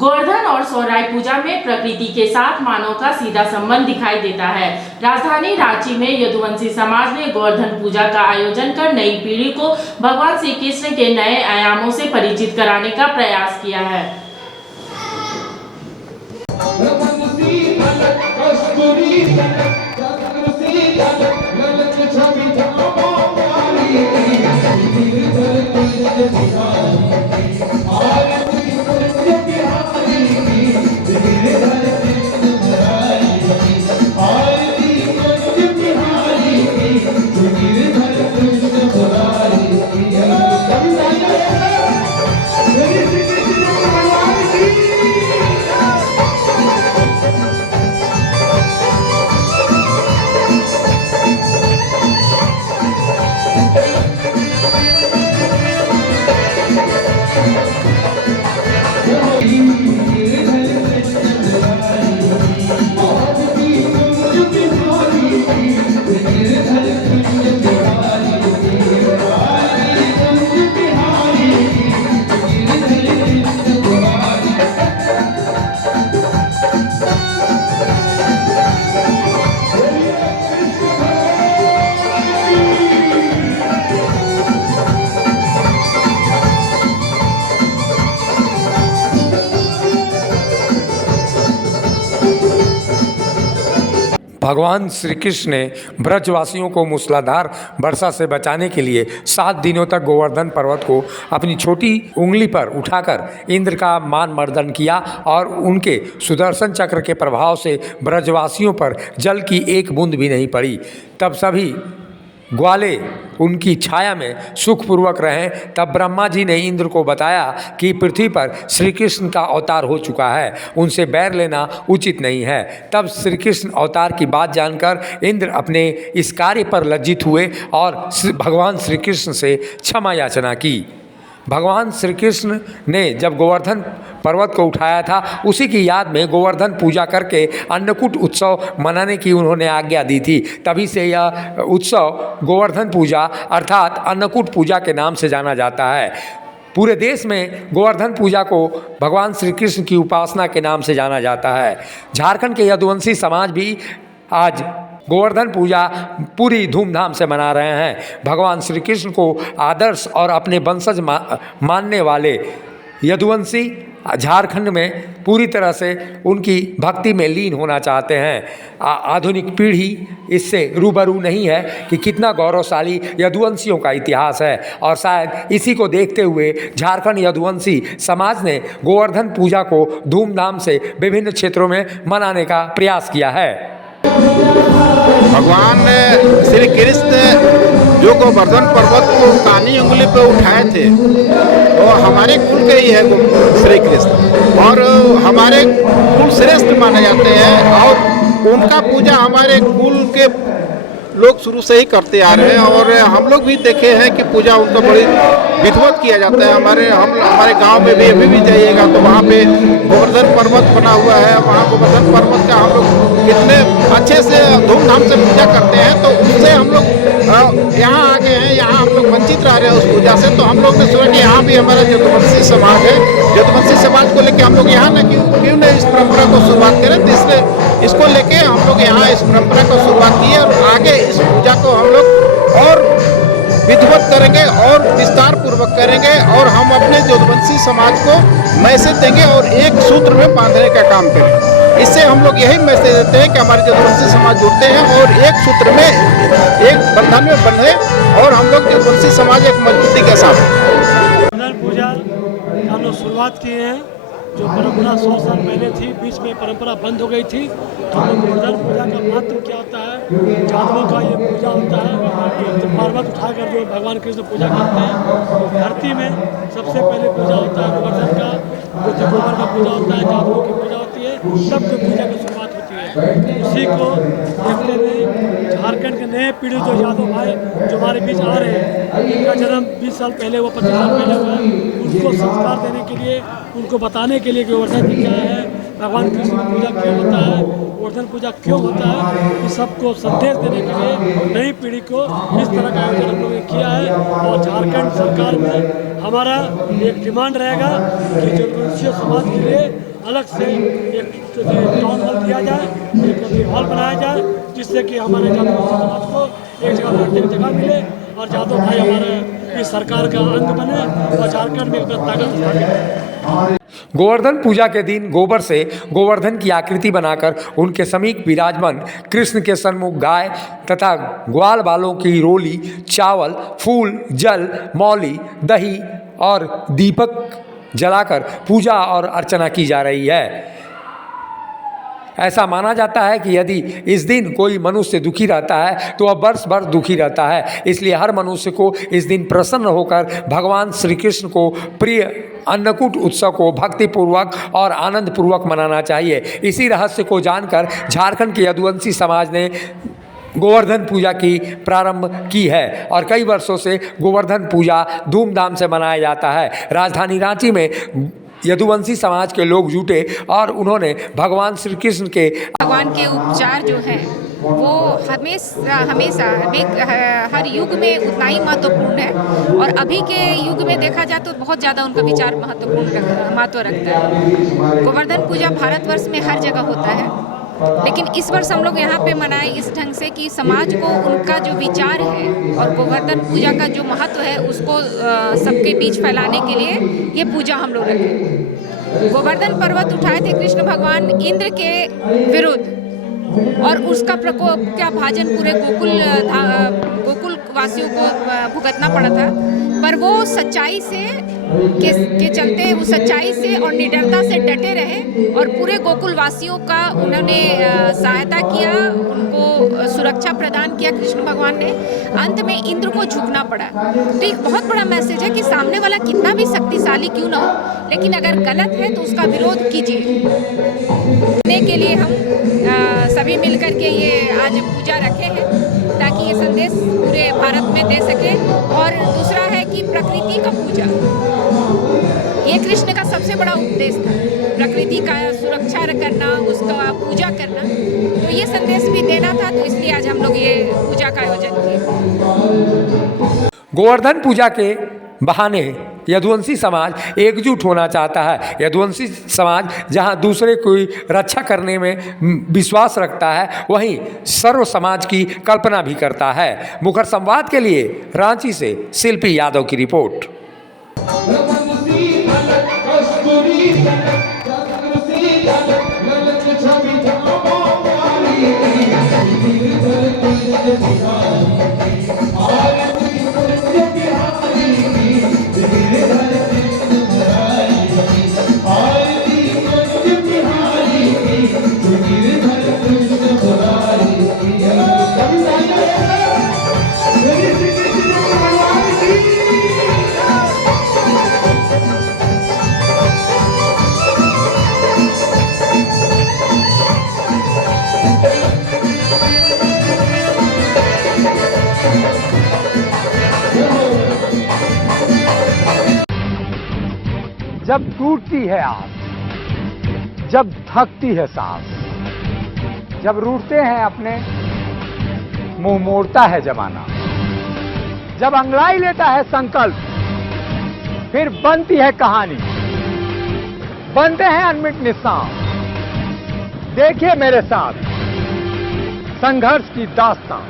गोवर्धन और सोहराय पूजा में प्रकृति के साथ मानव का सीधा संबंध दिखाई देता है। राजधानी रांची में यदुवंशी समाज ने गोवर्धन पूजा का आयोजन कर नई पीढ़ी को भगवान श्री कृष्ण के नए आयामों से परिचित कराने का प्रयास किया है। भगवान श्री कृष्ण ने ब्रजवासियों को मूसलाधार वर्षा से बचाने के लिए 7 दिनों तक गोवर्धन पर्वत को अपनी छोटी उंगली पर उठाकर इंद्र का मान मर्दन किया और उनके सुदर्शन चक्र के प्रभाव से ब्रजवासियों पर जल की एक बूंद भी नहीं पड़ी। तब सभी ग्वाले उनकी छाया में सुखपूर्वक रहें। तब ब्रह्मा जी ने इंद्र को बताया कि पृथ्वी पर श्री कृष्ण का अवतार हो चुका है, उनसे बैर लेना उचित नहीं है। तब श्री कृष्ण अवतार की बात जानकर इंद्र अपने इस कार्य पर लज्जित हुए और भगवान श्री कृष्ण से क्षमा याचना की। भगवान श्री कृष्ण ने जब गोवर्धन पर्वत को उठाया था, उसी की याद में गोवर्धन पूजा करके अन्नकूट उत्सव मनाने की उन्होंने आज्ञा दी थी। तभी से यह उत्सव गोवर्धन पूजा अर्थात अन्नकूट पूजा के नाम से जाना जाता है। पूरे देश में गोवर्धन पूजा को भगवान श्री कृष्ण की उपासना के नाम से जाना जाता है। झारखंड के यदुवंशी समाज भी आज गोवर्धन पूजा पूरी धूमधाम से मना रहे हैं। भगवान श्री कृष्ण को आदर्श और अपने वंशज मानने वाले यदुवंशी झारखंड में पूरी तरह से उनकी भक्ति में लीन होना चाहते हैं। आधुनिक पीढ़ी इससे रूबरू नहीं है कि कितना गौरवशाली यदुवंशियों का इतिहास है, और शायद इसी को देखते हुए झारखंड यदुवंशी समाज ने गोवर्धन पूजा को धूमधाम से विभिन्न क्षेत्रों में मनाने का प्रयास किया है। भगवान श्री कृष्ण जो गोवर्धन पर्वत को कानी उंगली पे उठाए थे, वो हमारे कुल के ही है श्री कृष्ण, और हमारे कुल श्रेष्ठ माने जाते हैं, और उनका पूजा हमारे कुल के लोग शुरू से ही करते आ रहे हैं। और हम लोग भी देखे हैं कि पूजा उनका बड़ी विधिवत किया जाता है। हमारे गांव में भी अभी भी जाइएगा तो वहाँ पे गोवर्धन पर्वत बना हुआ है। वहाँ गोवर्धन पर्वत का हम लोग कितने अच्छे से धूमधाम से पूजा करते हैं। तो उससे हम लोग यहाँ आ गए हैं, यहाँ हम लोग वंचित रह रहे हैं उस पूजा से। तो हम लोग ने सोचा कि यहाँ भी हमारा यदुवंशी समाज है, यदुवंशी समाज को लेकर हम लोग यहाँ न क्यों न इस परंपरा को शुरुआत करें। तो इसलिए इसको लेके हम लोग यहाँ इस परंपरा को शुरुआत की है, और आगे इस पूजा को हम लोग और विधिवत करेंगे और विस्तार पूर्वक करेंगे, और हम अपने यदुवंशी समाज को मैसेज देंगे और एक सूत्र में बांधने का काम करेंगे। इससे हम लोग यही मैसेज देते हैं कि हमारे यदुवंशी समाज जुड़ते हैं और एक सूत्र में, एक बंधन में बंधे, और हम लोग यदुवंशी समाज एक मजबूती के साथ गोवर्धन पूजा हम लोग शुरुआत किए हैं। जो परंपरा 100 साल पहले थी, बीच में परंपरा बंद हो गई थी। तो हम लोग गोवर्धन पूजा का महत्व क्या होता है, जादवों का ये पूजा होता है। जब पर्वत उठाकर जो भगवान कृष्ण पूजा करते हैं, धरती में सबसे पहले पूजा होता है गोवर्धन का, जो गोबर का पूजा होता है, जादवों की पूजा होती है, तब जो पूजा की शुरुआत होती है। उसी को देखते हुए झारखंड के नए पीढ़ी जो यादव भाई जो हमारे बीच आ रहे हैं, जिनका जन्म 20 साल पहले हुआ, 25 साल पहले हुआ, उनको संस्कार देने के लिए, उनको बताने के लिए कि गोवर्धन जी क्या है, भगवान कृष्ण की पूजा क्यों होता है, गोवर्धन पूजा क्यों होता है, इस सबको संदेश देने के लिए नई पीढ़ी को इस तरह का आयोजन हम लोगों ने किया है। और झारखंड सरकार में हमारा एक डिमांड रहेगा कि यदुवंशी समाज के लिए अलग से एक टाउन हॉल दिया जाए, एक अभी हॉल बनाया जाए, जिससे कि हमारे जादव समाज को एक जगह बैठने की जगह मिले और जादव भाई हमारे इस सरकार का अंग बने और झारखंड में एक ताकत स्थापित हो। गोवर्धन पूजा के दिन गोबर से गोवर्धन की आकृति बनाकर उनके समीप विराजमान कृष्ण के सन्मुख गाय तथा ग्वाल बालों की रोली, चावल, फूल, जल, मौली, दही और दीपक जलाकर पूजा और अर्चना की जा रही है। ऐसा माना जाता है कि यदि इस दिन कोई मनुष्य दुखी रहता है तो वह वर्ष भर दुखी रहता है, इसलिए हर मनुष्य को इस दिन प्रसन्न होकर भगवान श्री कृष्ण को प्रिय अन्नकूट उत्सव को भक्तिपूर्वक और आनंद पूर्वक मनाना चाहिए। इसी रहस्य को जानकर झारखंड के यदुवंशी समाज ने गोवर्धन पूजा की प्रारंभ की है और कई वर्षों से गोवर्धन पूजा धूमधाम से मनाया जाता है। राजधानी रांची में यदुवंशी समाज के लोग जुटे और उन्होंने भगवान श्री कृष्ण के उपचार जो है वो हमेशा हर युग में उतना ही महत्वपूर्ण है और अभी के युग में देखा जाए तो बहुत ज़्यादा उनका विचार महत्व रखता है। गोवर्धन पूजा भारतवर्ष में हर जगह होता है, लेकिन इस वर्ष हम लोग यहाँ पे मनाए इस ढंग से कि समाज को उनका जो विचार है और गोवर्धन पूजा का जो महत्व है उसको सबके बीच फैलाने के लिए ये पूजा हम लोग रखें। गोवर्धन पर्वत उठाए थे कृष्ण भगवान इंद्र के विरुद्ध और उसका प्रकोप का भाजन पूरे गोकुल वासियों को भुगतना पड़ा था, पर वो सच्चाई से के चलते वो सच्चाई से और निडरता से डटे रहे और पूरे गोकुल वासियों का उन्होंने सहायता किया, उनको सुरक्षा प्रदान किया कृष्ण भगवान ने। अंत में इंद्र को झुकना पड़ा। तो एक बहुत बड़ा मैसेज है कि सामने वाला कितना भी शक्तिशाली क्यों ना हो, लेकिन अगर गलत है तो उसका विरोध कीजिए। के लिए हम सभी मिलकर के ये आज पूजा रखे हैं ताकि ये संदेश पूरे भारत में दे सके। और दूसरा है कि प्रकृति का पूजा, ये कृष्ण का सबसे बड़ा उपदेश था, प्रकृति का सुरक्षा करना, उसका पूजा करना, तो ये संदेश भी देना था, तो इसलिए आज हम लोग ये पूजा का आयोजन किए। गोवर्धन पूजा के बहाने यदुवंशी समाज एकजुट होना चाहता है। यदुवंशी समाज जहां दूसरे की रक्षा करने में विश्वास रखता है, वहीं सर्व समाज की कल्पना भी करता है। मुखर संवाद के लिए रांची से शिल्पी यादव की रिपोर्ट। जब टूटती है आस, जब थकती है सांस, जब रूठते हैं अपने, मुंह मोड़ता है जमाना, जब अंगड़ाई लेता है संकल्प, फिर बनती है कहानी, बनते हैं अनमिट निशान। देखिए मेरे साथ संघर्ष की दास्तां।